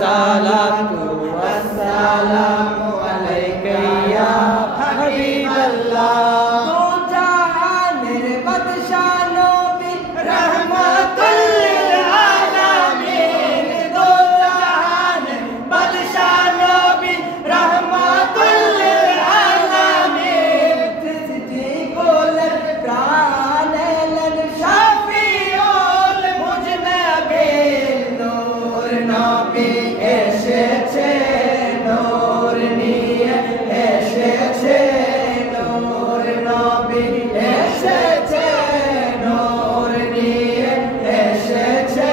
अस्सलातु वस्सलामु अलैका या हबीबल्लाह। दो जहानेर बादशाह नबी रहमतुल लिल आलामीन। दो जहानेर बादशाह नबी रहमतुल लिल आलामीन। सृष्टि कोलर प्राण लन শাফিউল মুজনাবিন। নূর নবী এসেছে নূর নিয়ে এসেছে। নূর নবী এসেছে নূর নিয়ে এসেছে।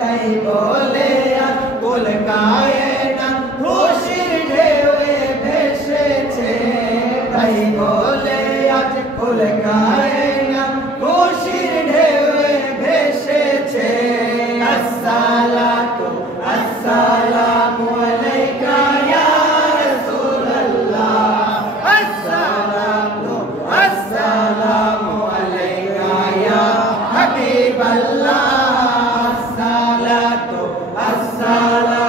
তাই বলে আজ কুল কায়নাত খুশির ঢেউয়ে ভেসেছে। তাই বলে আজ কুল কায়নাত খুশির ঢেউয়ে ভেসেছে। আসসালাতু আসসালামু আলাইকা ইয়া রাসূলুল্লাহ। আসসালাতু আসসালামু আলাইকা ইয়া হাবিবাল্লাহ। আসসালাতু আসসালামু